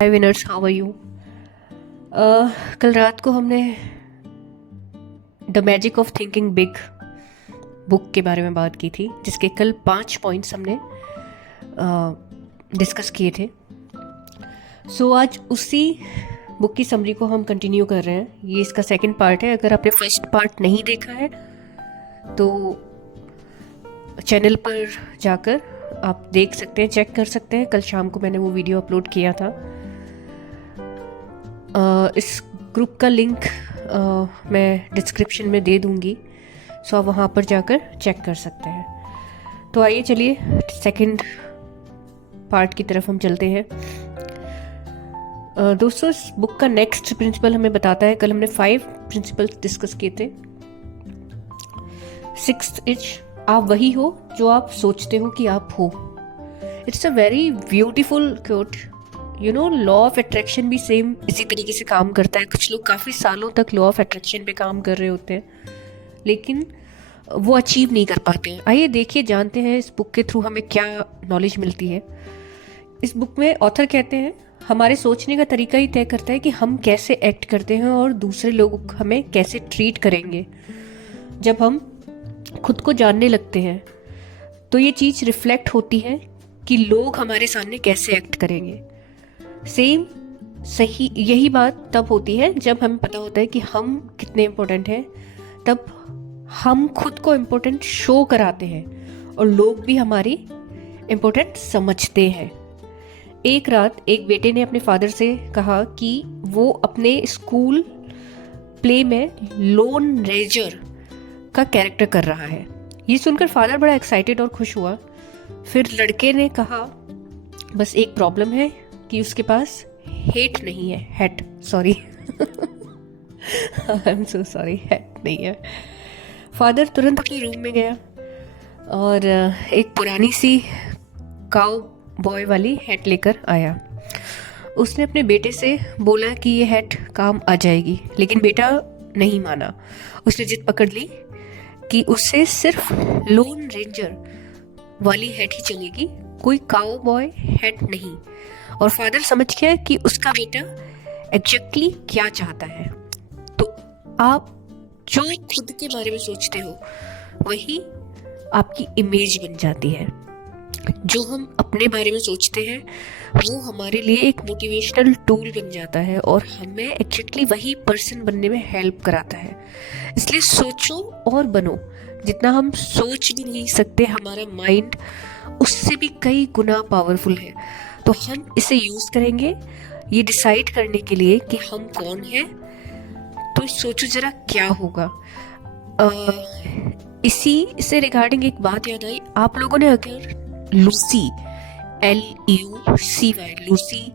Hi winners, how are you. कल रात को हमने the magic of thinking big book के बारे में बात की थी, जिसके कल 5 पॉइंट्स हमने डिस्कस किए थे। सो आज उसी बुक की समरी को हम कंटिन्यू कर रहे हैं। ये इसका सेकंड पार्ट है। अगर आपने फर्स्ट पार्ट नहीं देखा है तो चैनल पर जाकर आप देख सकते हैं, चेक कर सकते हैं। कल शाम को मैंने वो वीडियो अपलोड किया था। इस ग्रुप का लिंक मैं डिस्क्रिप्शन में दे दूंगी, सो आप वहाँ पर जाकर चेक कर सकते हैं। तो आइए चलिए सेकंड पार्ट की तरफ हम चलते हैं। दोस्तों, इस बुक का नेक्स्ट प्रिंसिपल हमें बताता है। कल हमने 5 प्रिंसिपल्स डिस्कस किए थे। 6th इज आप वही हो जो आप सोचते हो कि आप हो। It's a very beautiful quote. You know, law of attraction भी सेम इसी तरीके से काम करता है। कुछ लोग काफ़ी सालों तक लॉ ऑफ अट्रैक्शन पे काम कर रहे होते हैं, लेकिन वो अचीव नहीं कर पाते हैं। आइए देखिए, जानते हैं इस बुक के थ्रू हमें क्या नॉलेज मिलती है। इस बुक में ऑथर कहते हैं हमारे सोचने का तरीका ही तय करता है कि हम कैसे एक्ट करते हैं और दूसरे लोग हमें कैसे ट्रीट करेंगे। जब हम खुद को जानने लगते हैं तो ये चीज़ रिफ्लेक्ट होती है कि लोग हमारे सामने कैसे एक्ट करेंगे। सेम सही यही बात तब होती है जब हमें पता होता है कि हम कितने इम्पोर्टेंट हैं। तब हम खुद को इम्पोर्टेंट शो कराते हैं और लोग भी हमारी इम्पोर्टेंट समझते हैं। एक रात एक बेटे ने अपने फादर से कहा कि वो अपने स्कूल प्ले में लोन रेंजर का कैरेक्टर कर रहा है। ये सुनकर फादर बड़ा एक्साइटेड और खुश हुआ। फिर लड़के ने कहा बस एक प्रॉब्लम है कि उसके पास हेट नहीं है, hate sorry I am so sorry, hate नहीं है। फादर तुरंत अपने रूम में गया और एक पुरानी सी काउ बॉय वाली हैट लेकर आया। उसने अपने बेटे से बोला कि ये हैट काम आ जाएगी, लेकिन बेटा नहीं माना। उसने जिद पकड़ ली कि उससे सिर्फ लोन रेंजर वाली हैट ही चलेगी, कोई काउ बॉय हैट नहीं। और फादर समझ गया कि उसका बेटा एग्जैक्टली क्या चाहता है। तो आप जो खुद के बारे में सोचते हो वही आपकी इमेज बन जाती है। जो हम अपने बारे में सोचते हैं वो हमारे लिए एक मोटिवेशनल टूल बन जाता है और हमें एग्जैक्टली वही पर्सन बनने में हेल्प कराता है। इसलिए सोचो और बनो। जितना हम सोच भी नहीं सकते, हमारा माइंड उससे भी कई गुना पावरफुल है। तो हम इसे यूज़ करेंगे ये डिसाइड करने के लिए कि हम कौन हैं। तो सोचो जरा क्या होगा। इसी से रिगार्डिंग एक बात याद आई। आप लोगों ने अगर लूसी LUCY लूसी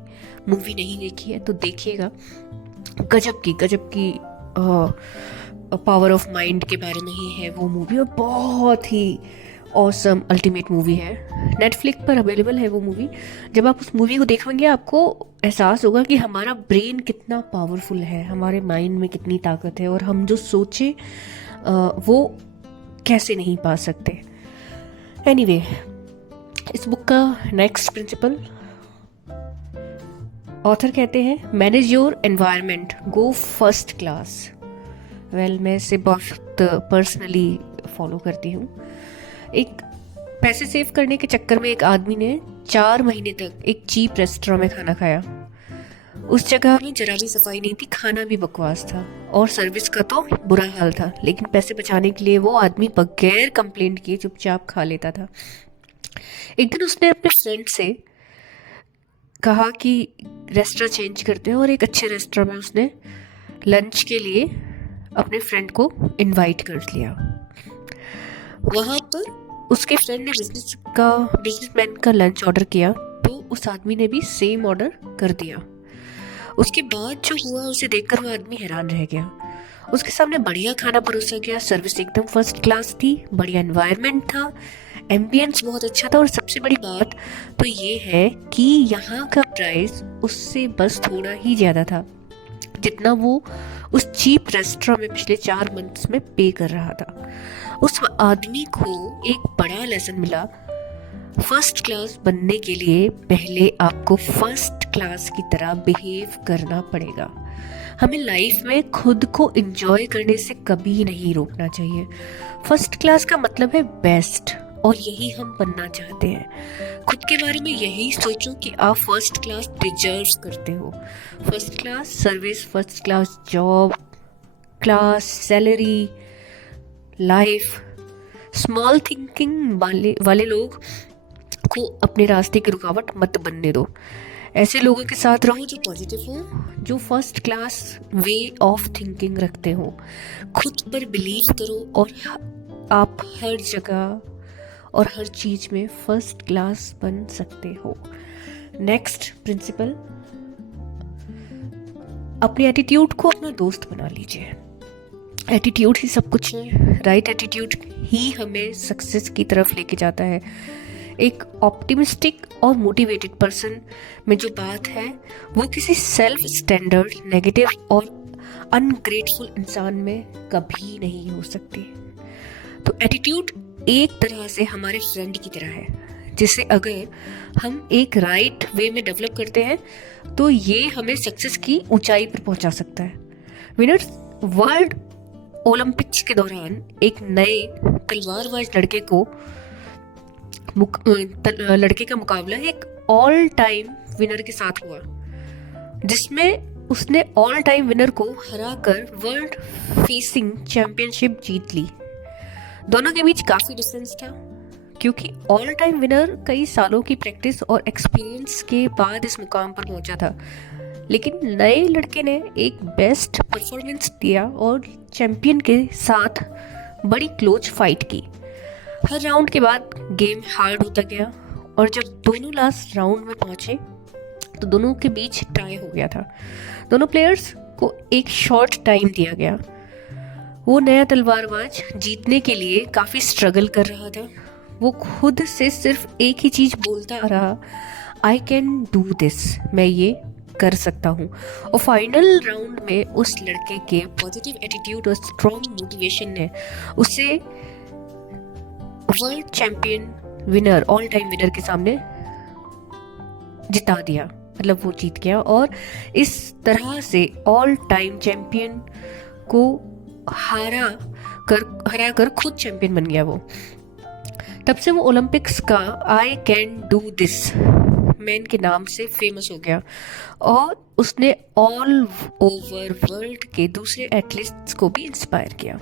मूवी नहीं देखी है तो देखिएगा। गजब की पावर ऑफ माइंड के बारे में ही है वो मूवी, और बहुत ही ऑसम अल्टीमेट मूवी है। नेटफ्लिक्स पर अवेलेबल है वो मूवी। जब आप उस मूवी को देखेंगे आपको एहसास होगा कि हमारा ब्रेन कितना पावरफुल है, हमारे माइंड में कितनी ताकत है, और हम जो सोचे वो कैसे नहीं पा सकते। एनीवे, इस बुक का नेक्स्ट प्रिंसिपल ऑथर कहते हैं manage your environment, go first class. Well, मैं इसे बहुत पर्सनली फॉलो करती हूँ। एक पैसे सेव करने के चक्कर में एक आदमी ने 4 महीने तक एक चीप रेस्टोरेंट में खाना खाया। उस जगह में जरा भी सफाई नहीं थी, खाना भी बकवास था और सर्विस का तो बुरा हाल था, लेकिन पैसे बचाने के लिए वो आदमी बगैर कंप्लेंट किए चुपचाप खा लेता था। एक दिन उसने अपने फ्रेंड से कहा कि रेस्टोरेंट चेंज करते हैं, और एक अच्छे रेस्टोरेंट में उसने लंच के लिए अपने फ्रेंड को इनवाइट कर लिया। वहाँ पर उसके फ्रेंड ने बिजनेसमैन का लंच ऑर्डर किया, तो उस आदमी ने भी सेम ऑर्डर कर दिया। उसके बाद जो हुआ उसे देखकर वो आदमी हैरान रह गया। उसके सामने बढ़िया खाना परोसा गया, सर्विस एकदम फर्स्ट क्लास थी, बढ़िया एनवायरनमेंट था, एम्बियंस बहुत अच्छा था, और सबसे बड़ी बात तो ये है कि यहाँ का प्राइस उससे बस थोड़ा ही ज़्यादा था जितना वो उस चीप रेस्टोरेंट में पिछले 4 मंथ्स में पे कर रहा था। उस आदमी को एक बड़ा लेसन मिला। फर्स्ट क्लास बनने के लिए पहले आपको फर्स्ट क्लास की तरह बिहेव करना पड़ेगा। हमें लाइफ में खुद को एंजॉय करने से कभी नहीं रोकना चाहिए। फर्स्ट क्लास का मतलब है बेस्ट, और यही हम बनना चाहते हैं। खुद के बारे में यही सोचो कि आप फर्स्ट क्लास डिजर्व करते हो। First class service, first class job, class salary, life. Small thinking वाले लोग को अपने रास्ते की रुकावट मत बनने दो। ऐसे लोगों के साथ रहो जो पॉजिटिव हो, जो first class way of thinking रखते हो। खुद पर बिलीव करो और आप हर जगह और हर चीज में फर्स्ट क्लास बन सकते हो। नेक्स्ट प्रिंसिपल, अपने एटीट्यूड को अपना दोस्त बना लीजिए। एटीट्यूड ही सब कुछ है। राइट एटीट्यूड ही हमें सक्सेस की तरफ लेके जाता है। एक ऑप्टिमिस्टिक और मोटिवेटेड पर्सन में जो बात है वो किसी सेल्फ स्टैंडर्ड, नेगेटिव और अनग्रेटफुल इंसान में कभी नहीं हो सकती। तो एटीट्यूड एक तरह से हमारे फ्रेंड की तरह है, जिसे अगर हम एक राइट वे में डेवलप करते हैं तो ये हमें सक्सेस की ऊंचाई पर पहुंचा सकता है। विनर्स, वर्ल्ड ओलंपिक्स के दौरान एक नए तलवारबाज लड़के का मुकाबला एक ऑल टाइम विनर के साथ हुआ, जिसमें उसने ऑल टाइम विनर को हराकर वर्ल्ड फेसिंग चैंपियनशिप जीत ली। दोनों के बीच काफी डिफरेंस था, क्योंकि ऑल टाइम विनर कई सालों की प्रैक्टिस और एक्सपीरियंस के बाद इस मुकाम पर पहुंचा था, लेकिन नए लड़के ने एक बेस्ट परफॉर्मेंस दिया और चैंपियन के साथ बड़ी क्लोज फाइट की। हर राउंड के बाद गेम हार्ड होता गया, और जब दोनों लास्ट राउंड में पहुंचे तो दोनों के बीच टाई हो गया था। दोनों प्लेयर्स को एक शॉर्ट टाइम दिया गया। वो नया तलवारबाज जीतने के लिए काफ़ी स्ट्रगल कर रहा था। वो खुद से सिर्फ एक ही चीज़ बोलता रहा, आई कैन डू दिस, मैं ये कर सकता हूँ। और फाइनल राउंड में उस लड़के के पॉजिटिव एटीट्यूड और स्ट्रॉन्ग मोटिवेशन ने उसे world champion winner, all time winner के सामने जिता दिया। मतलब वो जीत गया, और इस तरह से ऑल टाइम चैंपियन को हरा कर खुद चैंपियन बन गया। वो तब से वो ओलंपिक्स का I can do this man के नाम से फेमस हो गया, और उसने ऑल ओवर वर्ल्ड के दूसरे एथलीट्स को भी इंस्पायर किया।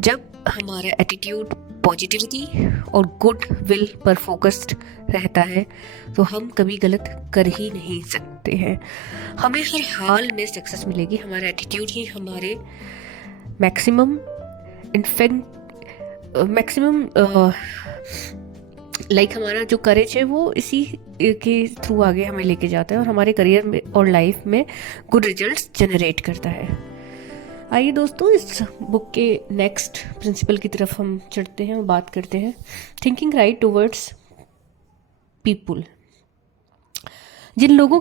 जब हमारा एटीट्यूड पॉजिटिविटी और गुड विल पर फोकस्ड रहता है तो हम कभी गलत कर ही नहीं सकते हैं। हमें हर हाल में सक्सेस मिलेगी। हमारा एटीट्यूड ही हमारे मैक्सिमम हमारा जो करेज है वो इसी के थ्रू आगे हमें लेके जाता है, और हमारे करियर में और लाइफ में गुड रिजल्ट्स जनरेट करता है। आइए दोस्तों, इस बुक के नेक्स्ट प्रिंसिपल की तरफ हम चढ़ते हैं और बात करते हैं। Thinking right towards people. जिन लोगों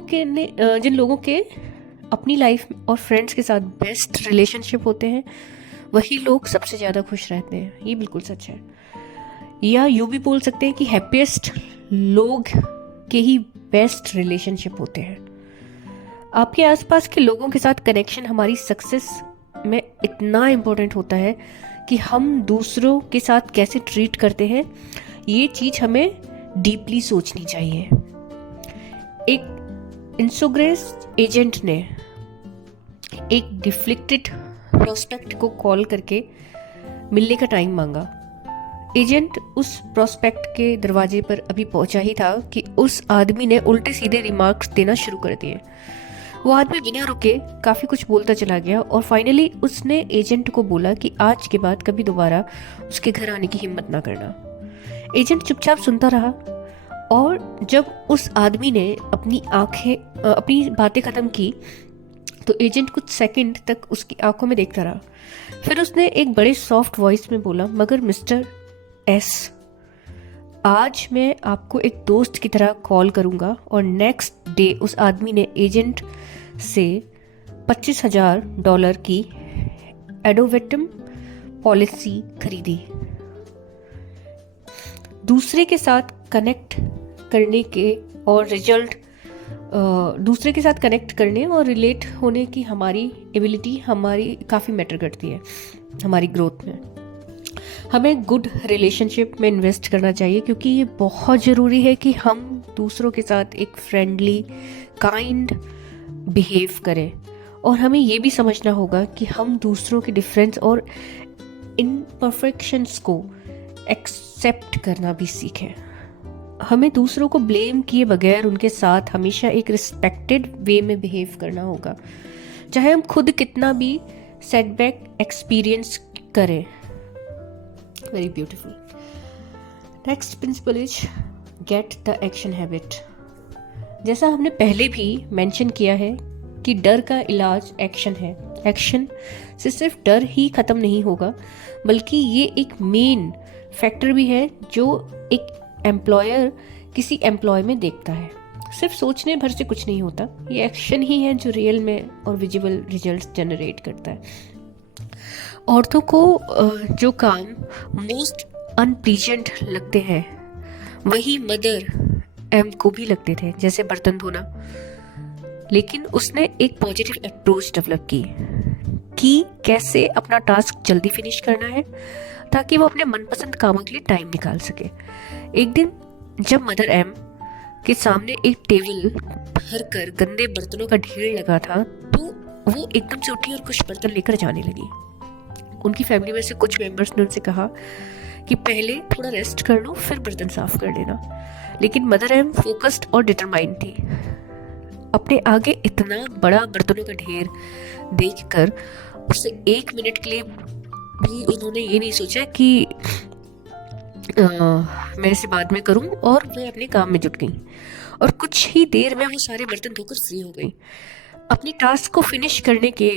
के अपनी लाइफ और फ्रेंड्स के साथ बेस्ट रिलेशनशिप होते हैं वही लोग सबसे ज़्यादा खुश रहते हैं। ये बिल्कुल सच है। या यूँ भी बोल सकते हैं कि हैप्पीएस्ट लोग के ही बेस्ट रिलेशनशिप होते हैं। आपके आसपास के लोगों के साथ कनेक्शन हमारी सक्सेस में इतना इम्पोर्टेंट होता है कि हम दूसरों के साथ कैसे ट्रीट करते हैं, ये चीज़ हमें डीपली सोचनी चाहिए। एक इंस्टाग्राम एजेंट ने एक डिफ्लिक्टेड प्रोस्पेक्ट को कॉल करके मिलने का टाइम मांगा। एजेंट उस प्रोस्पेक्ट के दरवाजे पर अभी पहुंचा ही था कि उस आदमी ने उल्टे सीधे रिमार्क्स देना शुरू कर दिए। वो आदमी बिना रुके काफ़ी कुछ बोलता चला गया, और फाइनली उसने एजेंट को बोला कि आज के बाद कभी दोबारा उसके घर आने की हिम्मत ना करना। एजेंट चुपचाप सुनता रहा, और जब उस आदमी ने अपनी बातें ख़त्म की तो एजेंट कुछ सेकंड तक उसकी आंखों में देखता रहा। फिर उसने एक बड़े सॉफ्ट वॉइस में बोला, मगर मिस्टर एस, आज मैं आपको एक दोस्त की तरह कॉल करूंगा। और नेक्स्ट डे उस आदमी ने एजेंट से $25,000 की एडोवेटम पॉलिसी खरीदी। दूसरे के साथ कनेक्ट करने के और रिजल्ट दूसरे के साथ कनेक्ट करने और रिलेट होने की हमारी एबिलिटी हमारी काफ़ी मैटर करती है हमारी ग्रोथ में। हमें गुड रिलेशनशिप में इन्वेस्ट करना चाहिए, क्योंकि ये बहुत ज़रूरी है कि हम दूसरों के साथ एक फ्रेंडली काइंड बिहेव करें। और हमें ये भी समझना होगा कि हम दूसरों के डिफरेंस और इम्परफेक्शंस को एक्सेप्ट करना भी सीखें। हमें दूसरों को ब्लेम किए बगैर उनके साथ हमेशा एक रिस्पेक्टेड वे में बिहेव करना होगा, चाहे हम खुद कितना भी सेटबैक एक्सपीरियंस करें। Very beautiful. Next principle is get the action habit. जैसा हमने पहले भी मेंशन किया है कि डर का इलाज एक्शन है। एक्शन से सिर्फ डर ही खत्म नहीं होगा, बल्कि ये एक मेन फैक्टर भी है जो एक एम्प्लॉयर किसी एम्प्लॉय में देखता है। सिर्फ सोचने भर से कुछ नहीं होता, ये एक्शन ही है जो रियल में और विजिबल रिजल्ट्स जनरेट करता है। औरतों को जो काम मोस्ट अनप्लीजेंट लगते हैं वही मदर एम को भी लगते थे, जैसे बर्तन धोना। लेकिन उसने एक पॉजिटिव अप्रोच डेवलप की कि कैसे अपना टास्क जल्दी फिनिश करना है ताकि वो अपने मनपसंद कामों के लिए टाइम निकाल सके। एक दिन जब मदर एम के सामने एक टेबल भर कर गंदे बर्तनों का ढेर लगा था, तो वो एकदम से उठी और कुछ बर्तन लेकर जाने लगी। उनकी फैमिली में से कुछ मेंबर्स ने उनसे कहा कि पहले थोड़ा रेस्ट कर लो, फिर बर्तन साफ कर लेना। लेकिन मदर एम फोकस्ड और डिटरमाइंड थी। अपने आगे इतना बड़ा बर्तनों का ढेर देखकर उसे 1 मिनट के लिए भी उन्होंने ये नहीं सोचा कि मैं इसे बाद में करूं, और वह अपने काम में जुट गई। और कुछ ही देर में वो सारे बर्तन धोकर फ्री हो गई। अपने टास्क को फिनिश करने के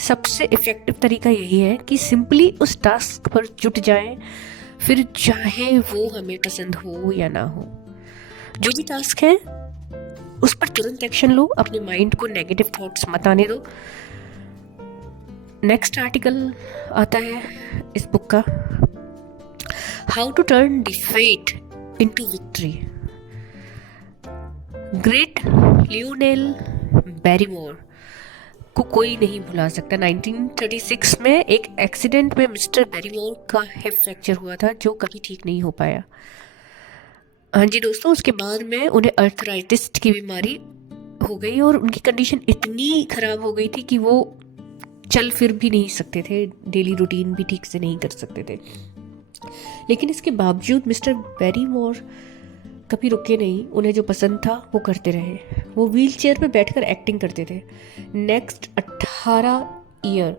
सबसे इफेक्टिव तरीका यही है कि सिंपली उस टास्क पर जुट जाएं, फिर चाहे वो हमें पसंद हो या ना हो। जो भी टास्क है उस पर तुरंत एक्शन लो, अपने माइंड को नेगेटिव थॉट्स मत आने दो। नेक्स्ट आर्टिकल आता है इस बुक का, how to turn defeat into victory. Great Lionel Barrymore को कोई नहीं भुला सकता। 1936 में एक एक्सीडेंट में मिस्टर बैरीमोर का हिप फ्रैक्चर हुआ था जो कभी ठीक नहीं हो पाया। हाँ जी दोस्तों, उसके बाद में उन्हें अर्थराइटिस की बीमारी हो गई और उनकी कंडीशन इतनी खराब हो गई थी कि वो चल फिर भी नहीं सकते थे, डेली रूटीन भी ठीक से नहीं कर सकते थे। लेकिन इसके बावजूद मिस्टर बैरीमोर कभी रुके नहीं, उन्हें जो पसंद था वो करते रहे। वो व्हील चेयर पर बैठकर एक्टिंग करते थे। नेक्स्ट 18 ईयर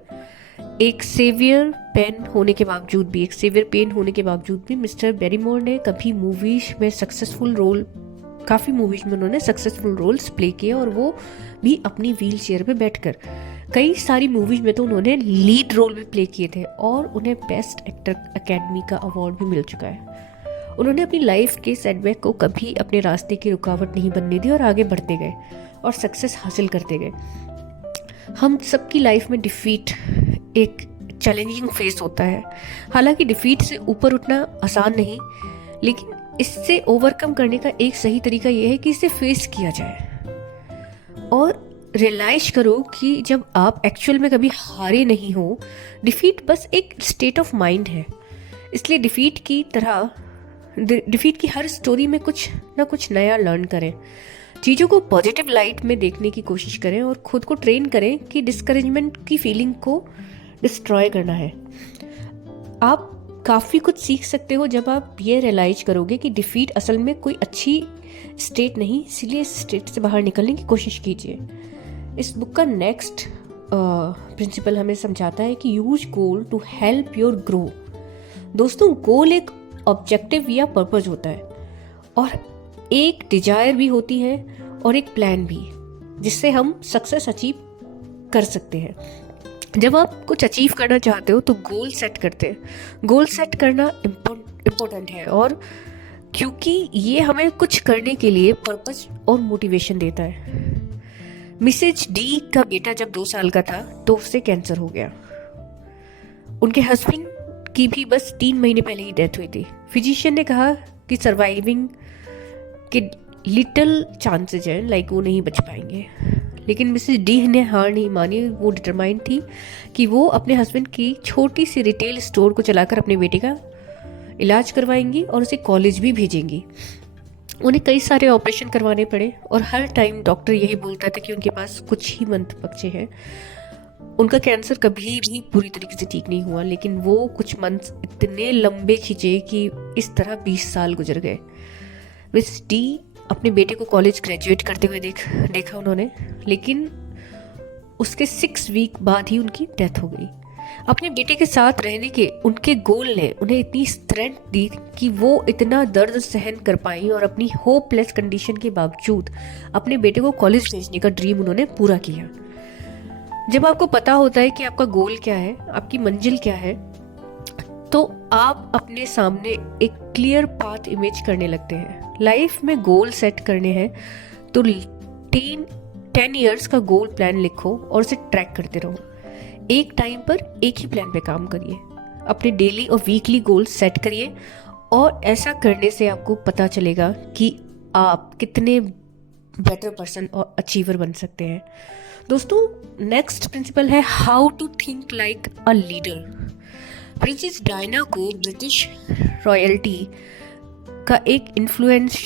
एक सेवियर पेन होने के बावजूद भी मिस्टर बैरीमोर ने काफ़ी मूवीज में सक्सेसफुल रोल्स प्ले किए, और वो भी अपनी व्हील चेयर पर बैठकर। कई सारी मूवीज में तो उन्होंने लीड रोल भी प्ले किए थे और उन्हें बेस्ट एक्टर अकेडमी का अवार्ड भी मिल चुका है। उन्होंने अपनी लाइफ के सेटबैक को कभी अपने रास्ते की रुकावट नहीं बनने दी और आगे बढ़ते गए और सक्सेस हासिल करते गए। हम सबकी लाइफ में डिफीट एक चैलेंजिंग फेस होता है। हालांकि डिफीट से ऊपर उठना आसान नहीं, लेकिन इससे ओवरकम करने का एक सही तरीका यह है कि इसे फेस किया जाए और रियलाइज करो कि जब आप एक्चुअल में कभी हारे नहीं हो, डिफीट बस एक स्टेट ऑफ माइंड है। इसलिए डिफीट की हर स्टोरी में कुछ ना कुछ नया लर्न करें, चीज़ों को पॉजिटिव लाइट में देखने की कोशिश करें और खुद को ट्रेन करें कि डिस्करेजमेंट की फीलिंग को डिस्ट्रॉय करना है। आप काफ़ी कुछ सीख सकते हो जब आप ये रियलाइज करोगे कि डिफीट असल में कोई अच्छी स्टेट नहीं, इसलिए इस स्टेट से बाहर निकलने की कोशिश कीजिए। इस बुक का नेक्स्ट प्रिंसिपल हमें समझाता है कि use goal to help your grow. दोस्तों, गोल एक ऑब्जेक्टिव या पर्पस होता है और एक डिजायर भी होती है और एक प्लान भी, जिससे हम सक्सेस अचीव कर सकते हैं। जब आप कुछ अचीव करना चाहते हो तो गोल सेट करते हैं। गोल सेट करना इम्पोर्टेंट है, और क्योंकि ये हमें कुछ करने के लिए पर्पस और मोटिवेशन देता है। मिसेज डी का बेटा जब 2 साल का था तो उसे कैंसर हो गया। उनके हस्बैंड की भी बस 3 महीने पहले ही डेथ हुई थी। फिजिशियन ने कहा कि सर्वाइविंग के लिटिल चांसेस हैं लाइक वो नहीं बच पाएंगे। लेकिन मिसेस डी ने हार नहीं मानी, वो डिटरमाइंड थी कि वो अपने हस्बैंड की छोटी सी रिटेल स्टोर को चलाकर अपने बेटे का इलाज करवाएंगी और उसे कॉलेज भी भेजेंगी। उन्हें कई सारे ऑपरेशन करवाने पड़े और हर टाइम डॉक्टर यही बोलता था कि उनके पास कुछ ही मंथ बचे हैं। उनका कैंसर कभी भी पूरी तरीके से ठीक नहीं हुआ, लेकिन वो कुछ मंथ इतने लंबे खिंचे कि इस तरह 20 साल गुजर गए। मिस डी अपने बेटे को कॉलेज ग्रेजुएट करते हुए देखा उन्होंने, लेकिन उसके 6 वीक बाद ही उनकी डेथ हो गई। अपने बेटे के साथ रहने के उनके गोल ने उन्हें इतनी स्ट्रेंथ दी कि वो इतना दर्द सहन कर पाई और अपनी होपलेस कंडीशन के बावजूद अपने बेटे को कॉलेज भेजने का ड्रीम उन्होंने पूरा किया। जब आपको पता होता है कि आपका गोल क्या है, आपकी मंजिल क्या है, तो आप अपने सामने एक क्लियर पाथ इमेज करने लगते हैं। लाइफ में गोल सेट करने हैं तो 10 इयर्स का गोल प्लान लिखो और उसे ट्रैक करते रहो। एक टाइम पर एक ही प्लान पे काम करिए, अपने डेली और वीकली गोल सेट करिए और ऐसा करने से आपको पता चलेगा कि आप कितने बेटर पर्सन और अचीवर बन सकते हैं। दोस्तों, नेक्स्ट प्रिंसिपल है how to think like a leader. Princess Diana को ब्रिटिश रॉयल्टी का एक इन्फ्लुएंस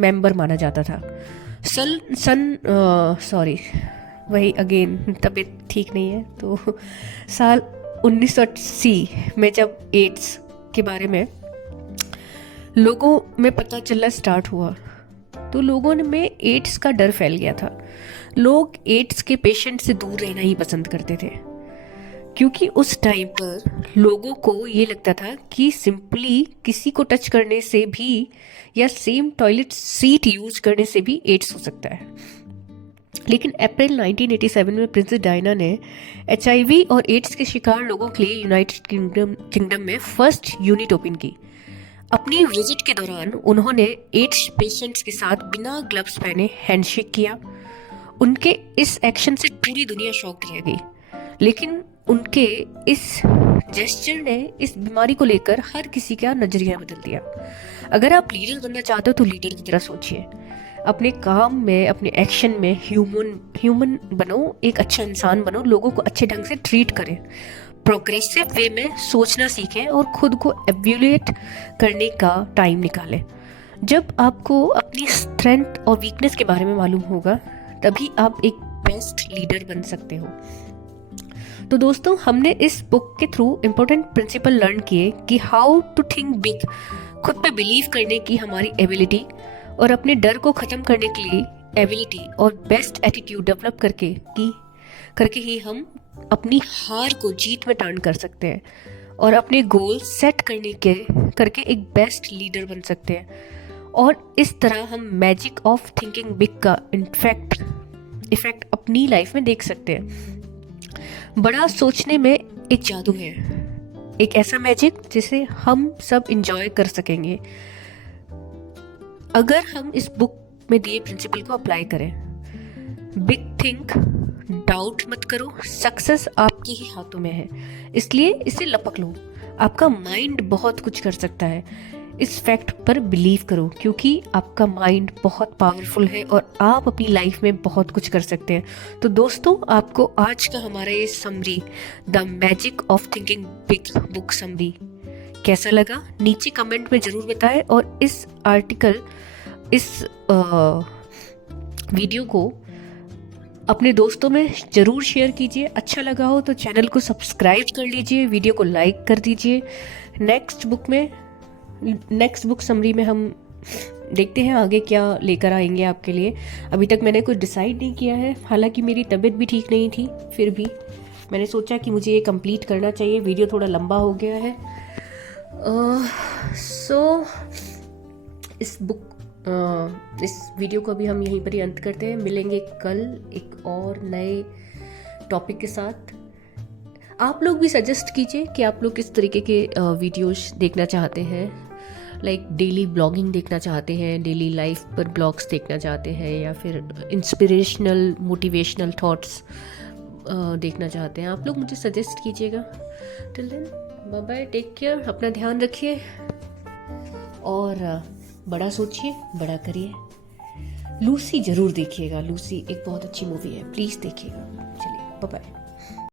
मेंबर माना जाता था। वही अगेन तबीयत ठीक नहीं है, तो साल 1980 में जब एड्स के बारे में लोगों में पता चलना स्टार्ट हुआ तो लोगों में एड्स का डर फैल गया था। लोग एड्स के पेशेंट से दूर रहना ही पसंद करते थे, क्योंकि उस टाइम पर लोगों को ये लगता था कि सिंपली किसी को टच करने से भी या सेम टॉयलेट सीट यूज करने से भी एड्स हो सकता है। लेकिन अप्रैल 1987 में प्रिंसेस डायना ने HIV और एड्स के शिकार लोगों के लिए यूनाइटेड किंगडम में फर्स्ट यूनिट ओपन की। अपनी विजिट के दौरान उन्होंने एड्स पेशेंट्स के साथ बिना ग्लव्स पहने हैंडशेक किया। उनके इस एक्शन से पूरी दुनिया शॉक रह गई, लेकिन उनके इस जेस्चर ने इस बीमारी को लेकर हर किसी का नजरिया बदल दिया। अगर आप लीडर बनना चाहते हो तो लीडर की तरह सोचिए, अपने काम में, अपने एक्शन में ह्यूमन बनो, एक अच्छा इंसान बनो, लोगों को अच्छे ढंग से ट्रीट करें, प्रोग्रेसिव वे में सोचना सीखें और खुद को एवेल्युएट करने का टाइम निकालें। जब आपको अपनी स्ट्रेंथ और वीकनेस के बारे में मालूम होगा तभी आप एक बेस्ट लीडर बन सकते हो। तो दोस्तों, हमने इस बुक के थ्रू इम्पोर्टेंट प्रिंसिपल लर्न किए कि हाउ टू थिंक बिग, खुद पे बिलीव करने की हमारी एबिलिटी और अपने डर को ख़त्म करने के लिए एबिलिटी और बेस्ट एटीट्यूड डेवलप करके ही हम अपनी हार को जीत में टर्न कर सकते हैं और अपने गोल सेट करके एक बेस्ट लीडर बन सकते हैं। और इस तरह हम मैजिक ऑफ थिंकिंग बिग का इफेक्ट अपनी लाइफ में देख सकते हैं। बड़ा सोचने में एक जादू है, एक ऐसा मैजिक जिसे हम सब इंजॉय कर सकेंगे अगर हम इस बुक में दिए प्रिंसिपल को अप्लाई करें। बिग थिंक, डाउट मत करो, सक्सेस आपके ही हाथों में है, इसलिए इसे लपक लो। आपका माइंड बहुत कुछ कर सकता है, इस फैक्ट पर बिलीव करो, क्योंकि आपका माइंड बहुत पावरफुल है और आप अपनी लाइफ में बहुत कुछ कर सकते हैं। तो दोस्तों, आपको आज का हमारा ये summary, the magic of thinking big book summary कैसा लगा नीचे कमेंट में जरूर बताएं और इस वीडियो को अपने दोस्तों में ज़रूर शेयर कीजिए। अच्छा लगा हो तो चैनल को सब्सक्राइब कर लीजिए, वीडियो को लाइक कर दीजिए। नेक्स्ट बुक समरी में हम देखते हैं आगे क्या लेकर आएंगे आपके लिए। अभी तक मैंने कुछ डिसाइड नहीं किया है, हालांकि मेरी तबीयत भी ठीक नहीं थी, फिर भी मैंने सोचा कि मुझे ये कंप्लीट करना चाहिए। वीडियो थोड़ा लंबा हो गया है। इस वीडियो को भी हम यहीं पर ही अंत करते हैं। मिलेंगे कल एक और नए टॉपिक के साथ। आप लोग भी सजेस्ट कीजिए कि आप लोग किस तरीके के वीडियोस देखना चाहते हैं, लाइक डेली ब्लॉगिंग देखना चाहते हैं, डेली लाइफ पर ब्लॉग्स देखना चाहते हैं, या फिर इंस्पिरेशनल मोटिवेशनल थॉट्स देखना चाहते हैं। आप लोग मुझे सजेस्ट कीजिएगा। Till then, bye bye, take care, अपना ध्यान रखिए और बड़ा सोचिए, बड़ा करिए। लूसी जरूर देखिएगा, लूसी एक बहुत अच्छी मूवी है, प्लीज़ देखिएगा। चलिए बाय बाय।